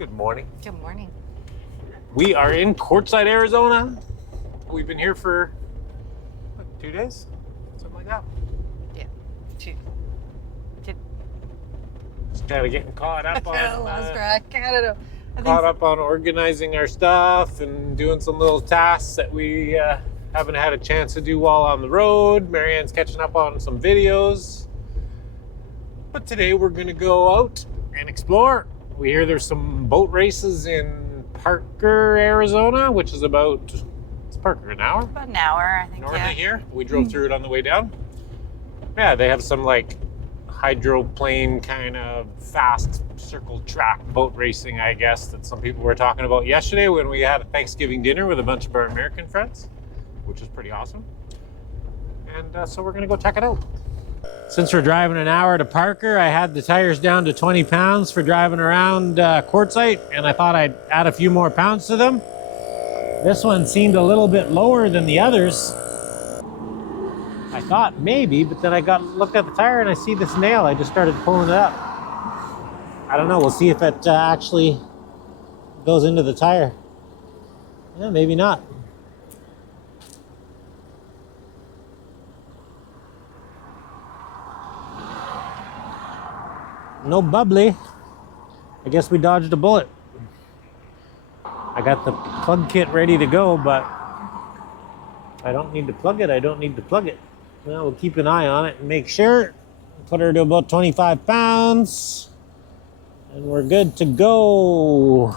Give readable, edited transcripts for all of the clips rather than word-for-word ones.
Good morning. Good morning. We are in Quartzsite, Arizona. We've been here for, what, 2 days? Something like that. Yeah. Two. Just kind of getting caught up on Lost track. I don't know. caught up on organizing our stuff and doing some little tasks that we haven't had a chance to do while on the road. Marianne's catching up on some videos. But today we're going to go out and explore. We hear there's some boat races in Parker, Arizona, which is about, it's Parker, an hour? About an hour, I think. North Yeah. of here. We drove through it on the way down. Yeah, they have some like hydroplane kind of fast circle track boat racing, I guess, that some people were talking about yesterday when we had a Thanksgiving dinner with a bunch of our American friends, which is pretty awesome. And so we're going to go check it out. Since we're driving an hour to Parker, I had the tires down to 20 pounds for driving around Quartzsite, and I thought I'd add a few more pounds to them. This one seemed a little bit lower than the others. I thought maybe, but then I looked at the tire and I see this nail. I just started pulling it up. I don't know. We'll see if it actually goes into the tire. Yeah, maybe not. No bubbly. I guess we dodged a bullet. I got the plug kit ready to go, but I don't need to plug it. I don't need to plug it. Well, we'll keep an eye on it and make sure. Put her to about 25 pounds. And we're good to go.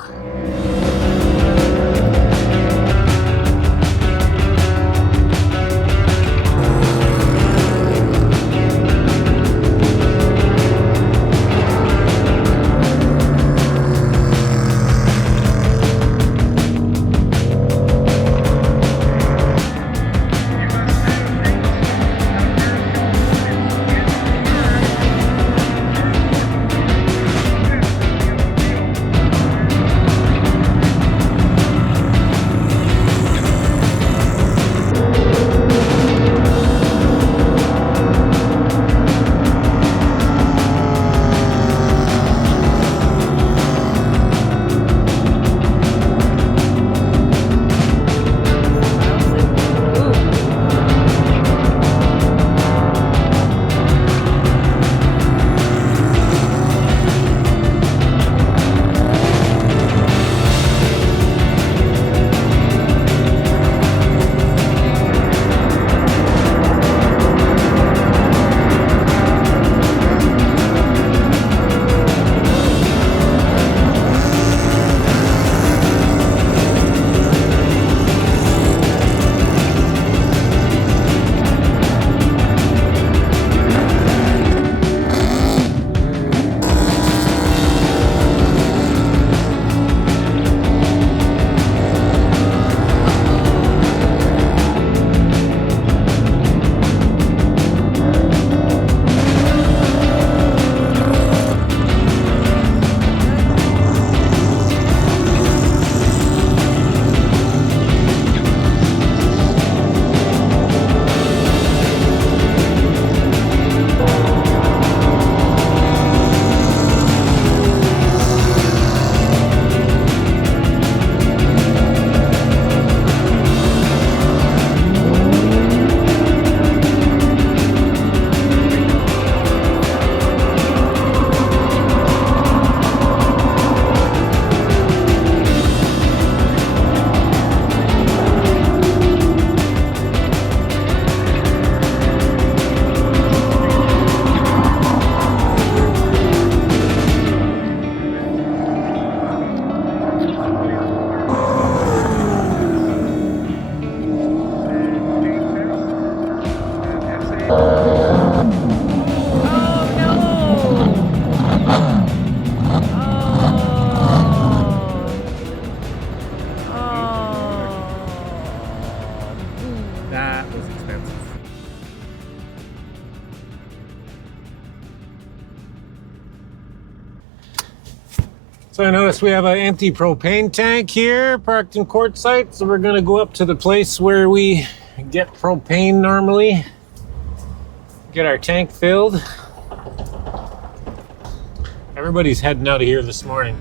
That was expensive. So I noticed we have an empty propane tank here parked in Quartzsite. So we're gonna go up to the place where we get propane normally, get our tank filled. Everybody's heading out of here this morning.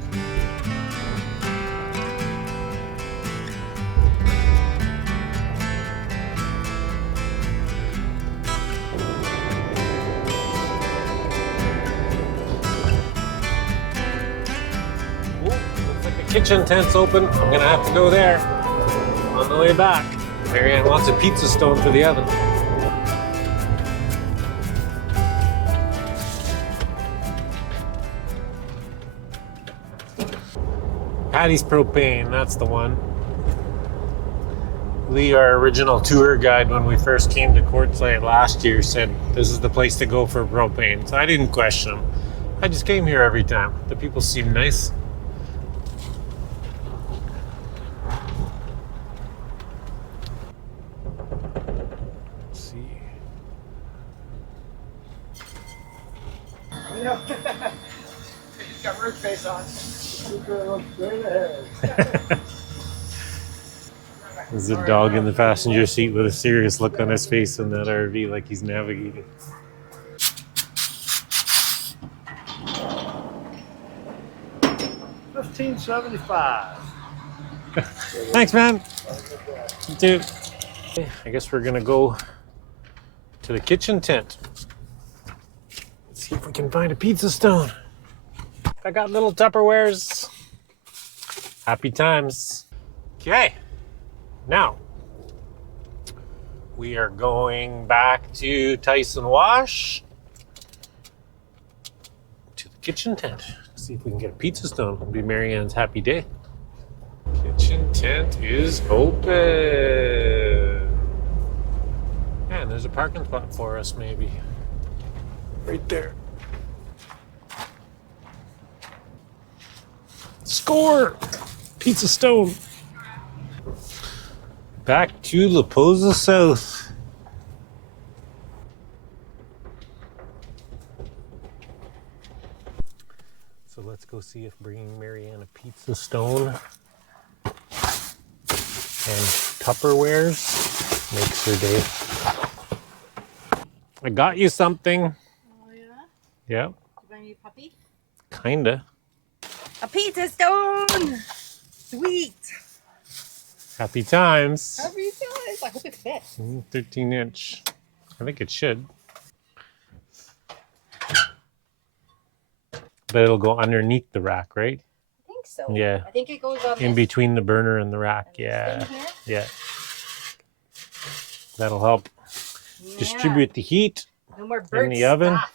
The kitchen tent's open. I'm gonna have to go there on the way back. Marianne wants a pizza stone for the oven. Patty's Propane, that's the one. Lee, our original tour guide when we first came to Quartzsite last year, said this is the place to go for propane. So I didn't question him. I just came here every time. The people seem nice. Let's see. He's got root face on. Straight ahead. There's a dog in the passenger seat with a serious look on his face in that RV like he's navigating. $15.75. Thanks, man. You too. I guess we're gonna go to the kitchen tent. Let's see if we can find a pizza stone. I got little Tupperwares. Happy times. Okay. Now, we are going back to Tyson Wash to the kitchen tent. See if we can get a pizza stone. It'll be Marianne's happy day. Kitchen tent is open. And there's a parking spot for us, maybe. Right there. Score! Pizza stone. Back to La Posa South. So let's go see if bringing Marianne a pizza stone and Tupperwares makes her day. I got you something. Oh, yeah? Yeah, You got any puppy? kinda. A pizza stone! Sweet! Happy times. However you feel it. I hope it fits. 13-inch. I think it should. But it'll go underneath the rack, right? I think so. Yeah. I think it goes on In this, between the burner and the rack. this Yeah. thing here. Yeah. That'll help Yeah. distribute the heat. No more burnt the oven. stuff.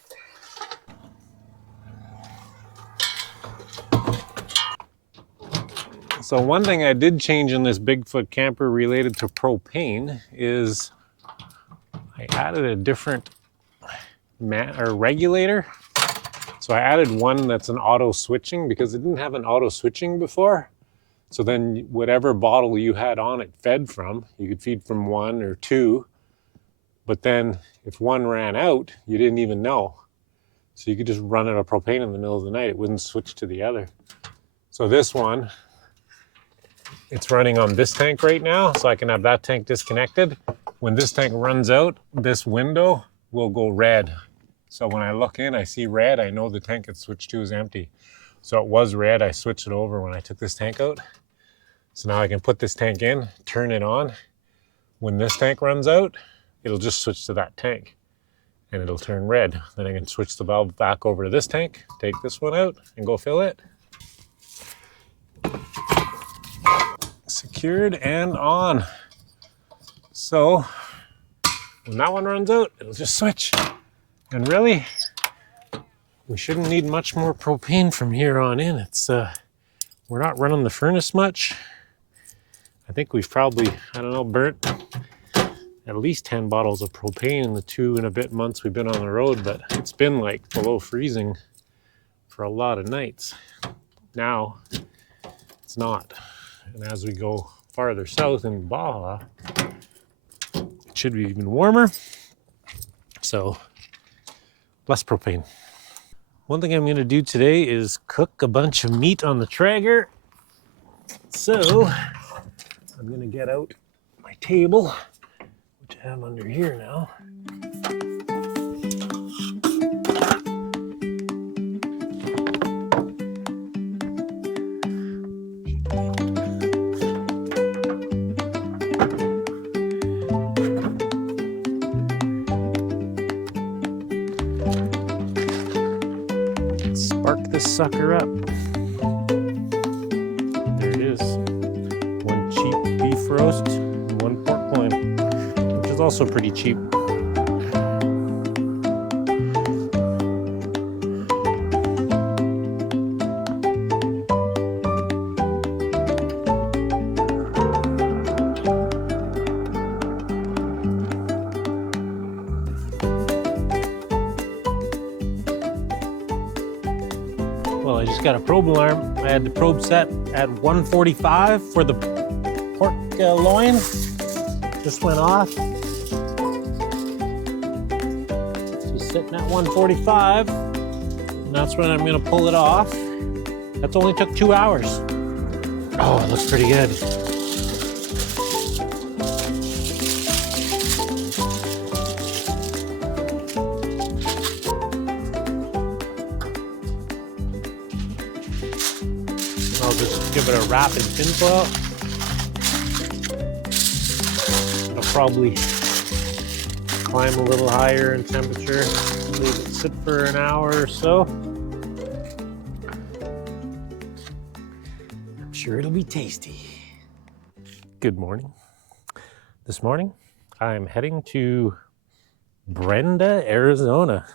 So one thing I did change in this Bigfoot camper related to propane is I added a different regulator. So I added one that's an auto switching because it didn't have an auto switching before. So then whatever bottle you had on it fed from, you could feed from 1 or 2. But then if one ran out, you didn't even know. So you could just run out of propane in the middle of the night. It wouldn't switch to the other. So this one, it's running on this tank right now, so I can have that tank disconnected. When this tank runs out, this window will go red. So when I look in, I see red, I know the tank it's switched to is empty. So it was red, I switched it over when I took this tank out. So now I can put this tank in, turn it on. When this tank runs out, it'll just switch to that tank and it'll turn red. Then I can switch the valve back over to this tank, take this one out and go fill it. Secured and on. So when that one runs out, it'll just switch. And really, we shouldn't need much more propane from here on in. It's we're not running the furnace much. I think we've probably, I don't know, burnt at least 10 bottles of propane in the 2 and a bit months we've been on the road, but it's been like below freezing for a lot of nights. Now, it's not. And as we go farther south in Baja, it should be even warmer. So, less propane. One thing I'm going to do today is cook a bunch of meat on the Traeger. So, I'm going to get out my table, which I have under here now. Spark this sucker up. roast, and 1 pork loin, which is also pretty cheap. Well, I just got a probe alarm. I had the probe set at 145 for the pork loin. Just went off. She's sitting at 145. And that's when I'm gonna pull it off. That's only took 2 hours. Oh, it looks pretty good. I'll just give it a wrap in tinfoil. It'll probably climb a little higher in temperature. Leave it sit for an hour or so. I'm sure it'll be tasty. Good morning. This morning, I'm heading to Brenda, Arizona.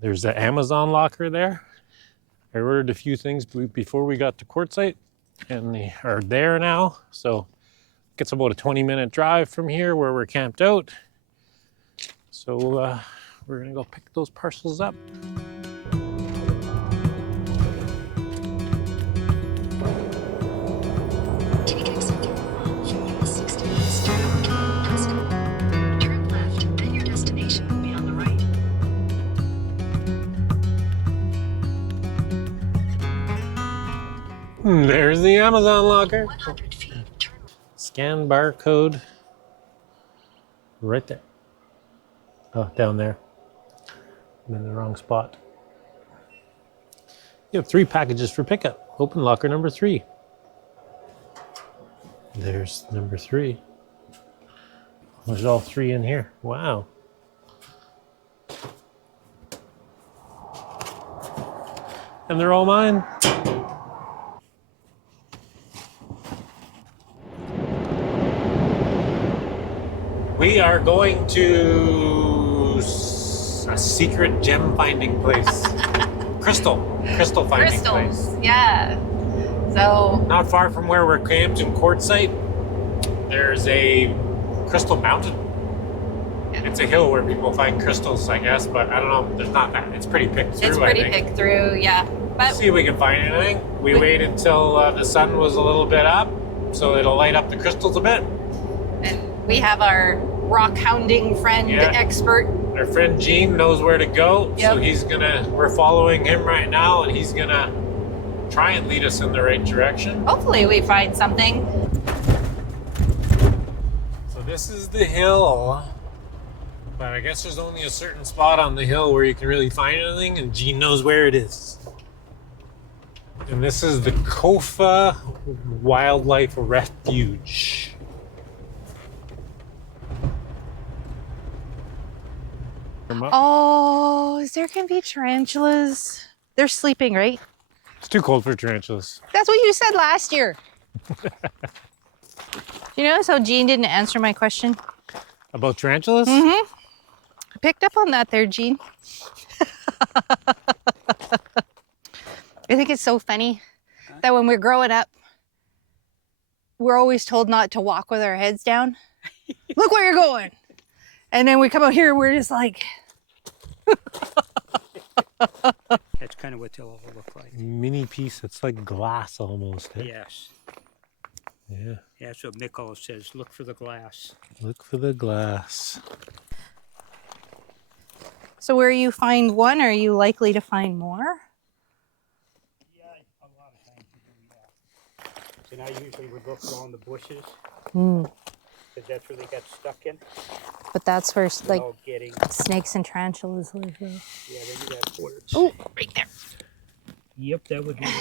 There's an Amazon locker there. I ordered a few things before we got to Quartzsite, and they are there now. So it's about a 20-minute drive from here where we're camped out. So we're gonna go pick those parcels up. Take exit through Yuma for US 60 minutes to West. Turn left, then your destination will be on the right. There's the Amazon locker. 100 feet, turn Scan barcode. Right there. Oh, down there. I'm in the wrong spot. You have 3 packages for pickup. Open locker number 3. There's number 3. There's all 3 in here. Wow. And they're all mine. We are going to a secret gem finding place. Crystal finding Crystals. place. Yeah. So Not far from where we're camped in Quartzsite, there's a crystal mountain. It's a hill where people find crystals, I guess, but I don't know. There's not that. It's pretty picked through. it's pretty I think. picked through, yeah. But See if we can find anything. We wait until the sun was a little bit up, so it'll light up the crystals a bit. and we have our rock hounding friend Yeah. expert. Our friend Gene knows where to go, so Yep. we're following him right now, and he's gonna try and lead us in the right direction. Hopefully we find something. So this is the hill, but I guess there's only a certain spot on the hill where you can really find anything, and Gene knows where it is. And this is the Kofa Wildlife Refuge. Oh, there can be tarantulas. They're sleeping, right? It's too cold for tarantulas. That's what you said last year. You notice how Gene didn't answer my question? About tarantulas? Mm-hmm. I picked up on that there, Gene. I think it's so funny that when we're growing up, we're always told not to walk with our heads down. Look where you're going. And then we come out here, we're just like... That's kind of what they'll all look like. Mini piece, it's like glass almost. Eh? Yes. Yeah. That's what Mick always says. Look for the glass. Look for the glass. So where you find one, are you likely to find more? Yeah, a lot of times you do, yeah. And I usually would look along the bushes Mm. because that's where they got stuck in. But that's where like All getting, snakes and tarantulas live. yeah, then you got words. Oh, right there. Yep, that would be one.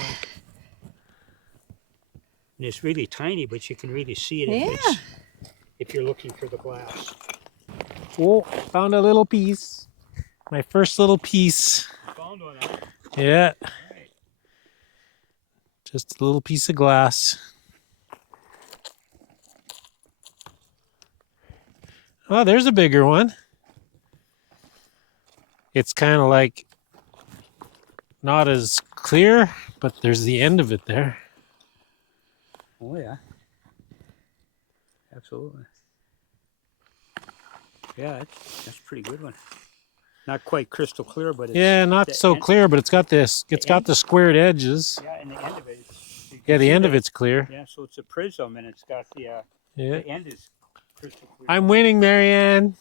And it's really tiny, but you can really see it if you're looking for the glass. Oh, found a little piece. My first little piece. You found one, huh? Yeah. Right. Just a little piece of glass. Oh, there's a bigger one. It's kind of like not as clear, but there's the end of it there. Oh yeah. Absolutely. Yeah, that's a pretty good one. Not quite crystal clear, but it's Yeah, not the so end- clear, but it's got the squared edges. Yeah, and the end of it. You can Yeah, the see end of that- it's clear. Yeah, so it's a prism, and it's got Yeah. the end is crystal clear. I'm winning, Marianne.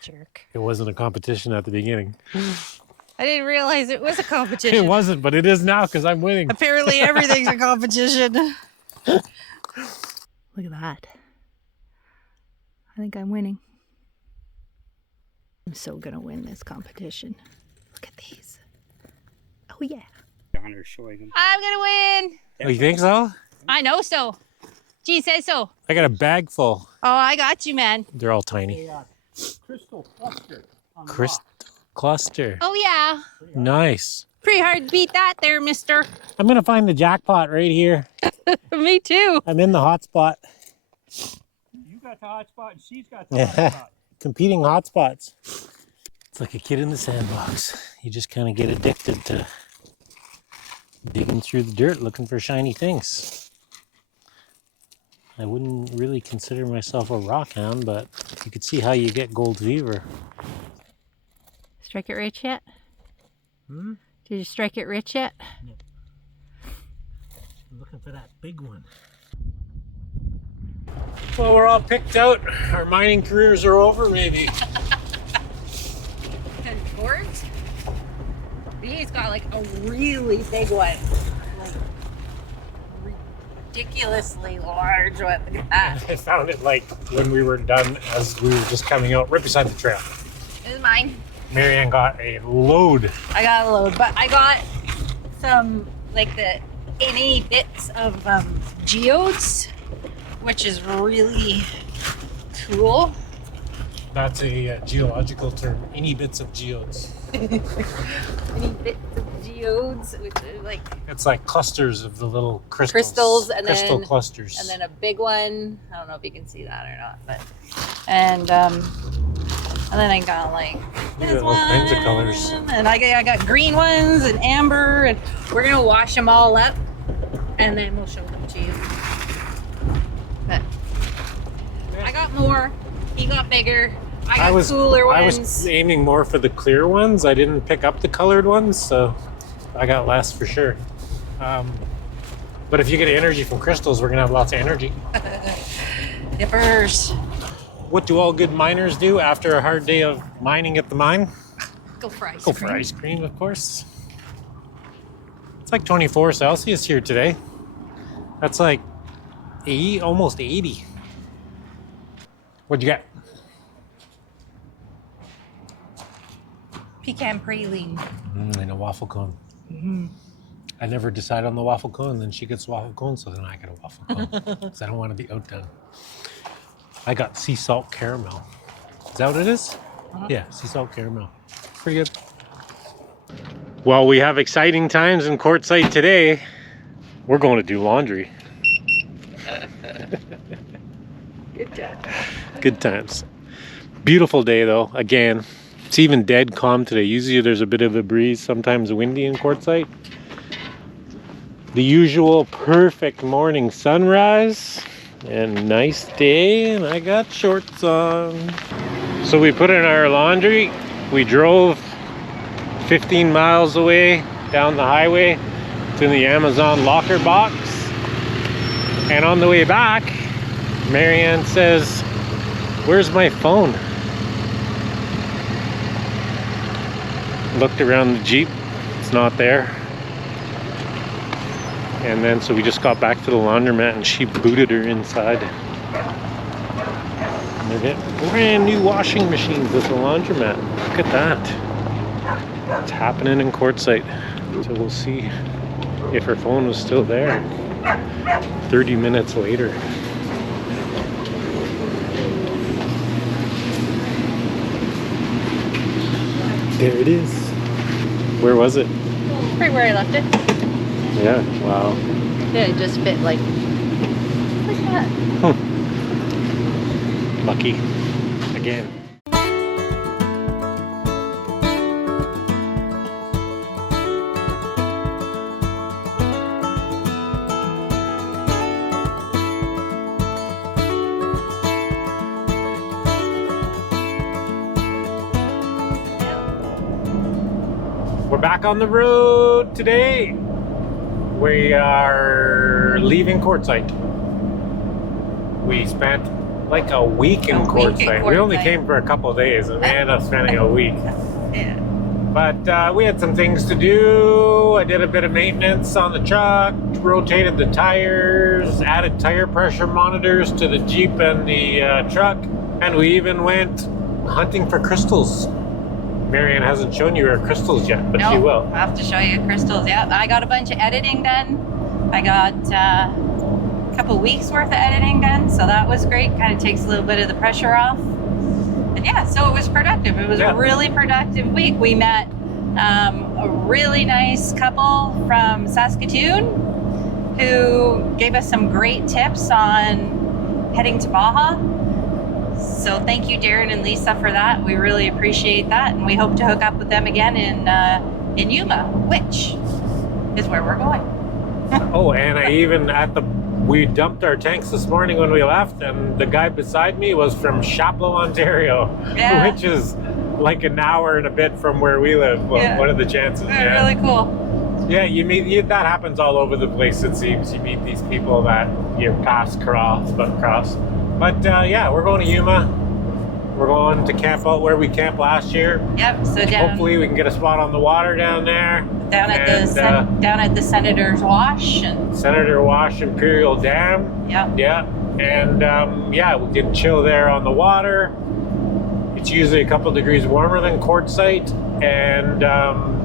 Jerk. It wasn't a competition at the begining. I didn't realize it was a competition. It wasn't, but it is now because I'm winning. Apparently everything's a competition. Look at that. I think I'm winning. I'm so gonna win this competition. Look at these. Oh yeah. Donner's showing them. I'm gonna win. Oh, you think so? I know so. Gee says so. I got a bag full. Oh, I got you, man. They're all tiny. A crystal cluster on the Crystal rock. cluster. Oh yeah. Nice. Pretty hard to beat that there, mister. I'm gonna find the jackpot right here. Me too. I'm in the hot spot. You got the hot spot, and she's got the hot spot. Competing hotspots. It's like a kid in the sandbox. You just kind of get addicted to digging through the dirt looking for shiny things. I wouldn't really consider myself a rockhound, but you could see how you get gold fever. Strike it rich yet? Hmm? Did you strike it rich yet? I'm looking for that big one. Well, we're all picked out. Our mining careers are over, maybe. And quartz? He's got like a really big one. Like ridiculously large one. Look at that. I found it like when we were done as we were just coming out right beside the trail. This is mine. Marianne got a load. I got a load, but I got some like the any bits of geodes, which is really cool. That's a geological term. Any bits of geodes. Any bits of geodes, which are like It's like clusters of the little crystals. and crystal then clusters. and then a big one. I don't know if you can see that or not, but and then I got like You this got all kinds of one, colors. and I got green ones and amber, and we're gonna wash them all up, and then we'll show them to you. But I got more. He got bigger. I got cooler ones. I was aiming more for the clear ones. I didn't pick up the colored ones, so I got less for sure. But if you get energy from crystals, we're gonna have lots of energy. Dippers. What do all good miners do after a hard day of mining at the mine? Go for ice Go cream. for ice cream, of course. It's like 24 Celsius here today. That's like almost 80. What'd you get? Pecan praline. And a waffle cone. I never decide on the waffle cone, then she gets waffle cone, so then I get a waffle cone. Because I don't want to be outdone. I got sea salt caramel. Is that what it is? Yeah, sea salt caramel. Pretty good. Well, we have exciting times in Quartzsite today. We're going to do laundry. Good job. Good times. Beautiful day though, again. It's even dead calm today. Usually there's a bit of a breeze, sometimes windy in Quartzsite. The usual perfect morning sunrise and nice day, and I got shorts on. So we put in our laundry. We drove 15 miles away down the highway to the Amazon locker box. And on the way back, Marianne says, "Where's my phone?" Looked around the Jeep, it's not there. And then so we just got back to the laundromat and she booted her inside. And they're getting brand new washing machines at the laundromat. Look at that. It's happening in Quartzsite. So we'll see if her phone was still there 30 minutes later. There it is. Where was it? Right where I left it. Yeah, wow. Yeah, it just fit like that. Lucky again. We're back on the road today. We are leaving Quartzsite. We spent like a week in Quartzsite. We only came for a couple of days and we ended up spending a week. Yeah. But we had some things to do. I did a bit of maintenance on the truck, rotated the tires, added tire pressure monitors to the Jeep and the truck, and we even went hunting for crystals. Marianne hasn't shown you her crystals yet, but she will. I'll have to show you crystals. Yeah, I got a bunch of editing done. I got a couple weeks worth of editing done, so that was great. Kind of takes a little bit of the pressure off. And yeah, so it was productive. It was a really productive week. We met a really nice couple from Saskatoon who gave us some great tips on heading to Baja. So thank you, Darren and Lisa, for that. We really appreciate that, and we hope to hook up with them again in Yuma, which is where we're going. Oh, and we dumped our tanks this morning when we left, and the guy beside me was from Shaplow, Ontario, which is like an hour and a bit from where we live. Well, what are the chances? Yeah, really cool. Yeah, that happens all over the place, it seems. You meet these people that you cross. But yeah, we're going to Yuma. We're going to camp out where we camped last year. Yep. So down. Hopefully, we can get a spot on the water down there. Down at the Senator's Wash and Senator Wash Imperial Dam. Yep. Yeah. And we can chill there on the water. It's usually a couple degrees warmer than Quartzsite, and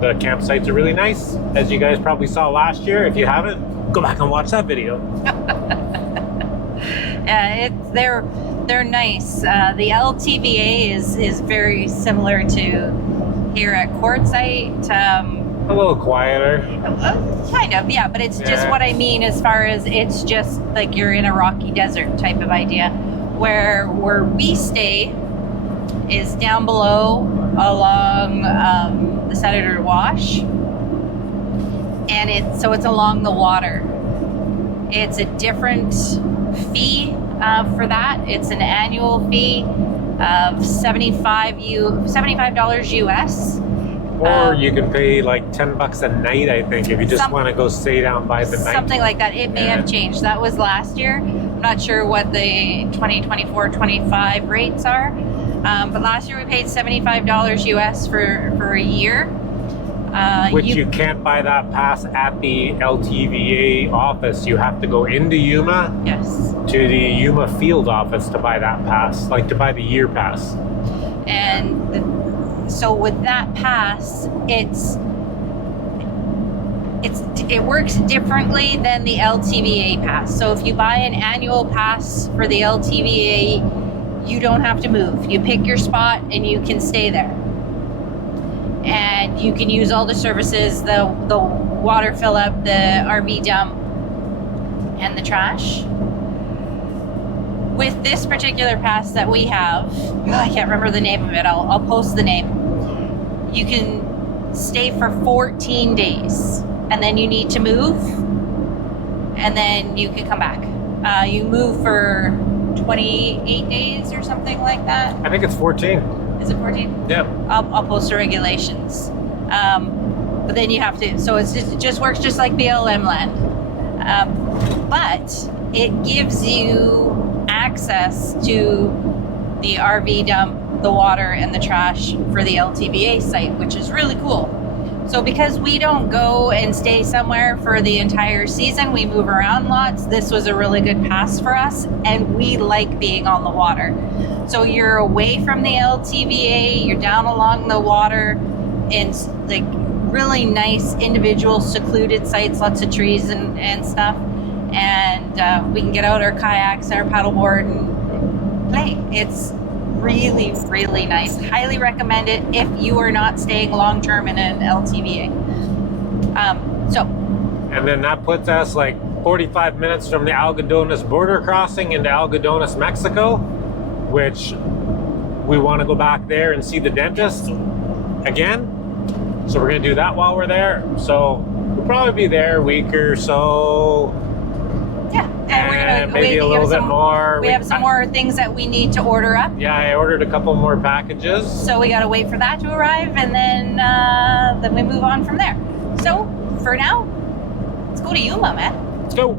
the campsites are really nice, as you guys probably saw last year. If you haven't, go back and watch that video. Yeah, they're nice. The LTVA is very similar to here at Quartzsite. A little quieter. Kind of, yeah, but it's just what I mean as far as it's just like you're in a rocky desert type of idea. Where we stay is down below along the Senator Wash, and it's along the water. It's a different fee for that. It's an annual fee of $75 US. Or you can pay like $10 a night, I think, if you just want to go stay down by the night. Something like that. It may have changed. That was last year. I'm not sure what the 2024-25 rates are. But last year we paid $75 US for a year. Which you can't buy that pass at the LTVA office. You have to go into Yuma. Yes. To the Yuma field office to buy that pass, like to buy the year pass. And so with that pass, it works differently than the LTVA pass. So if you buy an annual pass for the LTVA, you don't have to move. You pick your spot and you can stay there. And you can use all the services, the water fill up, the RV dump, and the trash. With this particular pass that we have, I can't remember the name of it, I'll post the name. You can stay for 14 days, and then you need to move, and then you can come back. You move for 28 days or something like that. I think it's 14. Is it 14? Yeah. I'll post the regulations. But then you have to, so it just works just like BLM land. But it gives you access to the RV dump, the water, and the trash for the LTVA site, which is really cool. So because we don't go and stay somewhere for the entire season, we move around lots, this was a really good pass for us, and we like being on the water. So you're away from the LTVA, you're down along the water, and like really nice individual secluded sites, lots of trees and stuff. And we can get out our kayaks and our paddleboard and play. It's really, really nice. Highly recommend it if you are not staying long-term in an LTVA. And then that puts us like 45 minutes from the Algodones border crossing into Algodones, Mexico, which we want to go back there and see the dentist again. So we're going to do that while we're there. So we'll probably be there a week or so. Yeah, and we're gonna maybe a little bit more. We have some more things that we need to order up. Yeah, I ordered a couple more packages. So we gotta wait for that to arrive, and then we move on from there. So for now, let's go to Yuma, man. Let's go.